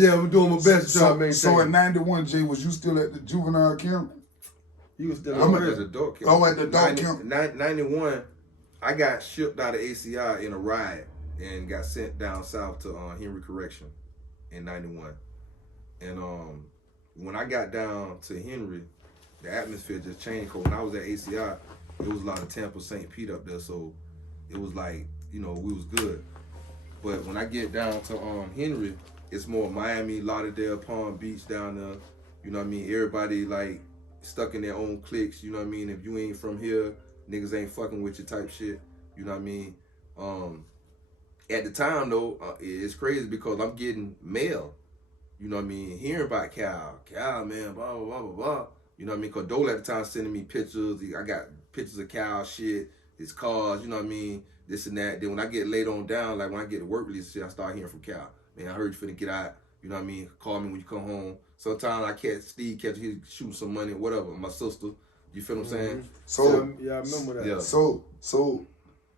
Yeah, I'm doing my best to try to maintain. So in 91, Jay, was you still at the juvenile camp? You was still at the adult camp. Oh, at the adult camp. 91, I got shipped out of ACI in a riot and got sent down south to Henry Correction in 91. And when I got down to Henry, the atmosphere just changed. Cause when I was at ACI, it was a lot of Tampa, St. Pete up there, so it was like, you know, we was good. But when I get down to Henry, it's more Miami, Lauderdale, Palm Beach down there. You know what I mean? Everybody like stuck in their own cliques. You know what I mean? If you ain't from here, niggas ain't fucking with you type shit. You know what I mean? At the time though, it's crazy because I'm getting mail. You know what I mean? Hearing about Cal, man, blah blah blah blah blah. You know what I mean? Cause Dole at the time sending me pictures. I got pictures of Cal shit, his cars. You know what I mean? This and that. Then when I get laid on down, like when I get to work release shit, I start hearing from Cal. Man, I heard you finna get out. You know what I mean? Call me when you come home. Sometimes I catch Steve, he shooting some money, whatever. My sister, you feel what I'm saying? So yeah, I remember that. Yeah. So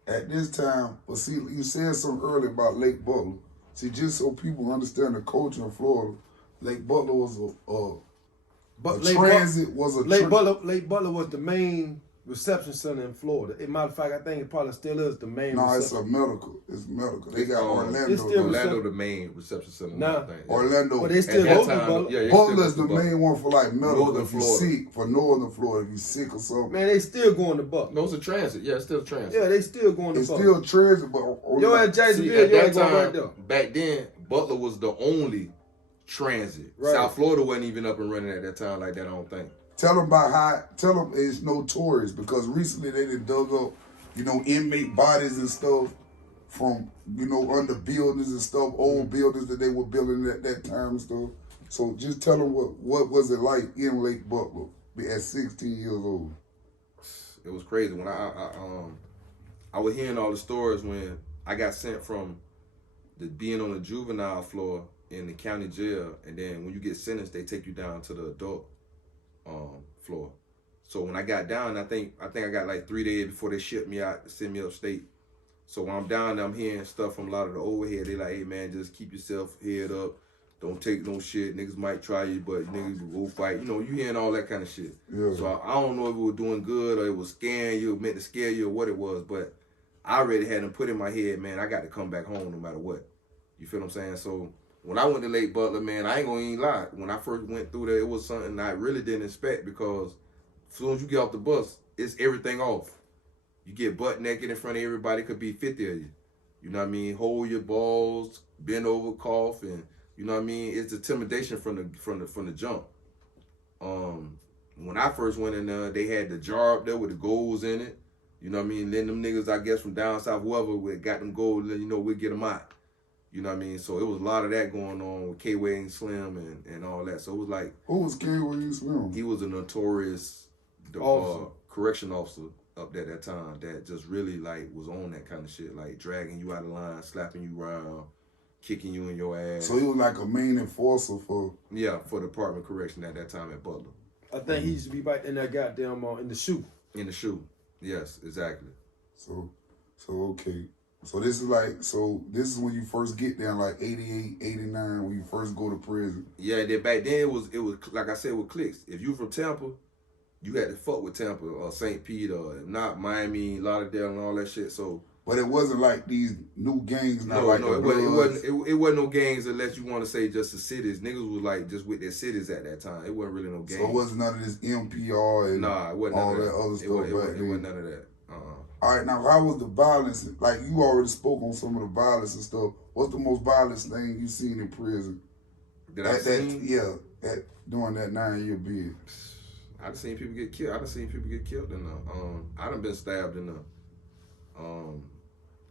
at this time, but see, you said something earlier about Lake Butler. See, just so people understand the culture in Florida, Lake Butler was Lake Butler was the main reception center in Florida. As a matter of fact, I think it probably still is the main. No, reception. It's medical. They got Orlando. It's still Orlando, the main reception center. Nah, Orlando. But they still go to Butler. Yeah, Butler's the main one for like medical. Northern if you Florida. sick, for Northern Florida, if you sick or something. Man, they still going to Butler. No, it's a transit. Yeah, it's still transit. Yeah, they still going to it's Butler. It's still transit, but yo at Jacksonville, you ain't going right there. Back then, Butler was the only transit. Right. South Florida wasn't even up and running at that time like that, I don't think. Tell them it's notorious because recently they done dug up, you know, inmate bodies and stuff from, you know, under buildings and stuff, old buildings that they were building at that time and stuff. So just tell them what was it like in Lake Butler at 16 years old. It was crazy. When I was hearing all the stories when I got sent from being on the juvenile floor in the county jail, and then when you get sentenced, they take you down to the adult floor. So when I got down, I think I got like 3 days before they shipped me out to send me upstate. So when I'm down there, I'm hearing stuff from a lot of the overhead. They like, hey man, just keep yourself head up. Don't take no shit. Niggas might try you, but niggas will fight. You know, you hearing all that kind of shit. Yeah. So I don't know if it was doing good or it was scaring you, meant to scare you or what it was, but I already had them put in my head, man, I got to come back home no matter what. You feel what I'm saying? So when I went to Lake Butler, man, I ain't gonna even lie. When I first went through there, it was something I really didn't expect because as soon as you get off the bus, it's everything off. You get butt naked in front of everybody, could be 50 of you. You know what I mean? Hold your balls, bend over, cough, and you know what I mean? It's intimidation from the jump. When I first went in there, they had the jar up there with the goals in it. You know what I mean? Then them niggas, I guess, from down south, whoever, got them goals, you know, we'll get them out. You know what I mean? So it was a lot of that going on with K-Wayne Slim and all that. So it was like... Who was K-Wayne Slim? He was a notorious correction officer up there at that time that just really like was on that kind of shit, like dragging you out of line, slapping you around, kicking you in your ass. So he was like a main enforcer for... Yeah, for the Department of Correction at that time at Butler. I think he used to be right in that goddamn, in the shoe. In the shoe. Yes, exactly. So okay. So this is when you first get down, like 88, 89, when you first go to prison. Yeah, back then it was like I said with cliques. If you from Tampa, you had to fuck with Tampa or St. Pete or if not Miami, Lauderdale and all that shit. So but it wasn't like these new gangs. No, it wasn't no gangs unless you want to say just the cities. Niggas was like just with their cities at that time. It wasn't really no gangs. So it wasn't none of this NPR and it wasn't all that other stuff. It wasn't none of that. All right, now how was the violence? Like you already spoke on some of the violence and stuff. What's the most violent thing you seen in prison? During that 9-year bid. I done seen people get killed. I done seen people get killed in there. I done been stabbed in there.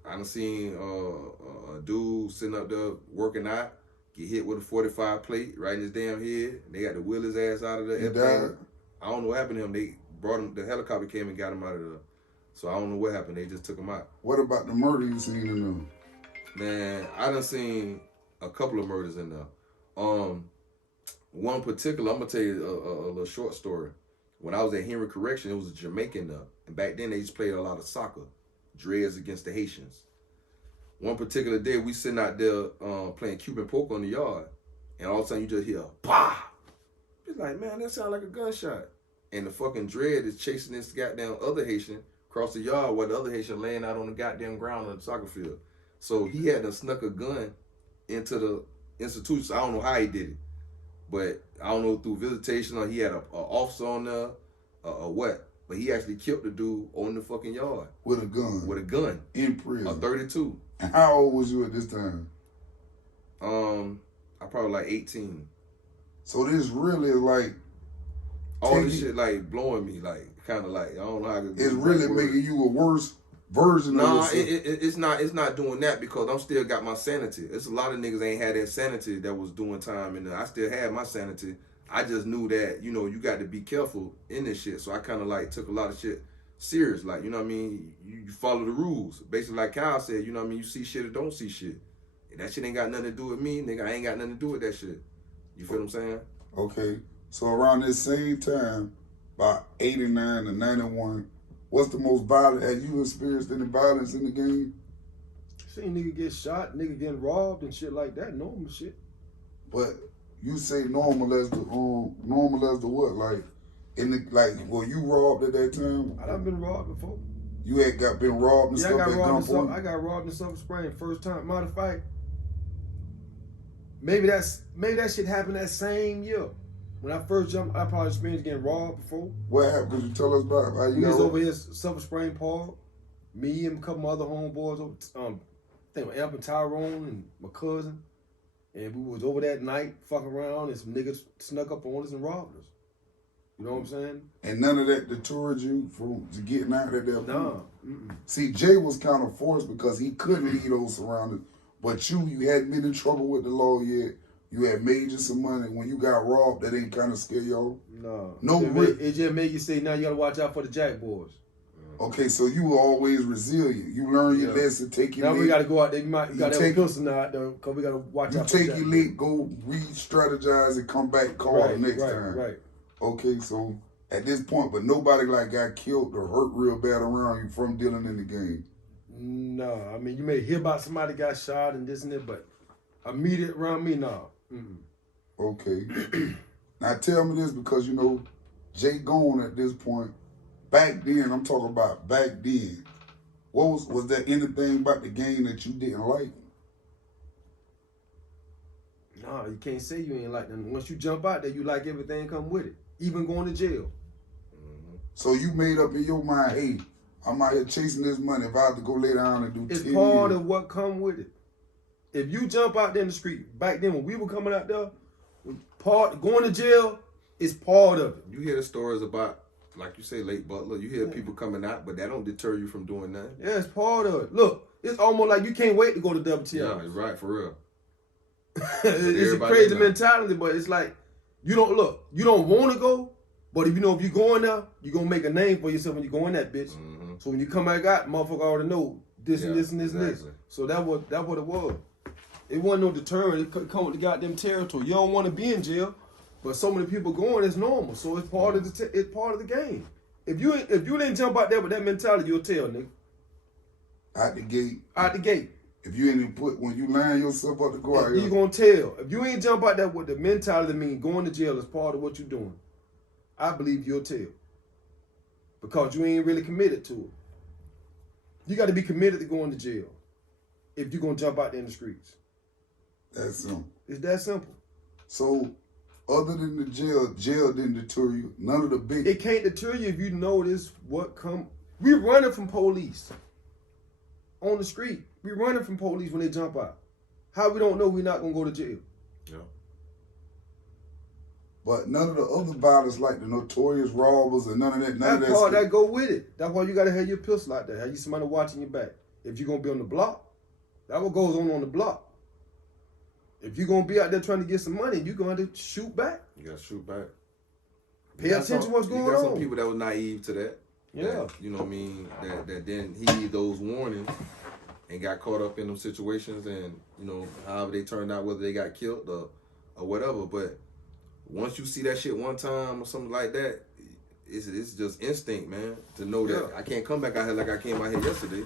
I done seen a dude sitting up there working out, get hit with a 45 plate right in his damn head. They had to wheel his ass out of the airplane. I don't know what happened to him. They brought him, the helicopter came and got him out of there. So I don't know what happened. They just took him out. What about the murder you seen in them? Man, I done seen a couple of murders in there. One particular, I'm gonna tell you a little short story. When I was at Henry Correction, it was a Jamaican there. And back then they used to play a lot of soccer. Dreads against the Haitians. One particular day, we sitting out there playing Cuban poker on the yard. and all of a sudden you just hear pah. It's like, man, that sounds like a gunshot. And the fucking dread is chasing this goddamn other Haitian across the yard while the other Haitian laying out on the goddamn ground on the soccer field. So he had to snuck a gun into the institution. So I don't know how he did it, but I don't know through visitation or he had a officer on there or what. But he actually killed the dude on the fucking yard with a gun. With a gun in prison. A 32. And how old was you at this time? I probably like 18. So this really is like all this shit like blowing me, like kind of like I don't know how. It's really making you a worse version of yourself. It's not doing that because I'm still got my sanity. It's a lot of niggas ain't had that sanity that was doing time, and I still had my sanity. I just knew that, you know, you got to be careful in this shit. So I kind of like took a lot of shit serious. Like, you know what I mean? You follow the rules. Basically, like Kyle said, you know what I mean? You see shit or don't see shit. And that shit ain't got nothing to do with me, nigga. I ain't got nothing to do with that shit. You feel what I'm saying? Okay. So around this same time, about 89 to 91, what's the most violent? Have you experienced any violence in the game? Seen nigga get shot, nigga getting robbed and shit like that. Normal shit. But you say normal as the what? Like were you robbed at that time? I done been robbed before. You had been robbed and stuff at gunpoint? I got robbed in Silver Spring first time. Matter of fact, maybe that shit happened that same year. When I first jumped, I probably experienced getting robbed before. What happened? Could you tell us about how you we got was robbed? over here, Silver Spring Park. Me and a couple other homeboys, I think Amp and Tyrone and my cousin. And we was over that night fucking around and some niggas snuck up on us and robbed us. You know what I'm saying? And none of that deterred you from getting out of there? Nah. See, Jay was kind of forced because he couldn't leave those surroundings. But you hadn't been in trouble with the law yet. You had made you some money. When you got robbed, that ain't kind of scare y'all? No. It just made you say, now you got to watch out for the jack boys. Okay, so you were always resilient. You learn your lesson, take your Now lead. we got to go out there. You got to have a pistol now out there because we got to watch out for the jack boys. You take your lead, go re-strategize and come back call the next time. Right. Okay, so at this point, but nobody like got killed or hurt real bad around you from dealing in the game? No, I mean, you may hear about somebody got shot and this and that, but immediate around me, no. Okay. Now tell me this because, you know, Jay gone at this point. Back then, I'm talking about back then. Was there anything about the game that you didn't like? No, you can't say you ain't like them. Once you jump out there, you like everything come with it, even going to jail. So you made up in your mind, hey, I'm out here chasing this money. If I have to go lay down and do it's 10 part years. of what come with it. If you jump out there in the street, back then when we were coming out there, going to jail is part of it. You hear the stories about, like you say, Late Butler. You hear people coming out, but that don't deter you from doing nothing. Yeah, it's part of it. Look, it's almost like you can't wait to go to WTF. Yeah, it's right, for real. It's a crazy mentality, but it's like, you don't want to go, but if you're going there, you're going to make a name for yourself when you go in that bitch. Mm-hmm. So when you come back out, motherfucker already know this and this and this and this. So that what it was. It wasn't no deterrent. It come with the goddamn territory. You don't want to be in jail, but so many people going, it's normal. So it's part of the game. If you didn't jump out there with that mentality, you'll tell, nigga. Out the gate. Out the gate. If you ain't when you line yourself up to go out here. You gonna tell. If you ain't jump out there with the mentality that mean going to jail is part of what you're doing, I believe you'll tell. Because you ain't really committed to it. You got to be committed to going to jail if you're gonna jump out there in the streets. That's simple. It's that simple. So, other than the jail didn't deter you. None of the big. It can't deter you if you know this. What come? We running from police on the street. We running from police when they jump out. How we don't know we not gonna go to jail? Yeah. But none of the other violence like the notorious robbers and none of that. None of that part that go with it. That's why you gotta have your pistol out there. Have you somebody watching your back? If you're gonna be on the block, that what goes on the block. If you're gonna be out there trying to get some money, you're gonna have to shoot back. You gotta shoot back. Pay attention to what's going on. You got some people that were naive to that. Yeah. That, you know what I mean? That didn't heed those warnings and got caught up in them situations and, you know, however they turned out, whether they got killed or whatever. But once you see that shit one time or something like that, it's just instinct, man, to know that I can't come back out here like I came out here yesterday.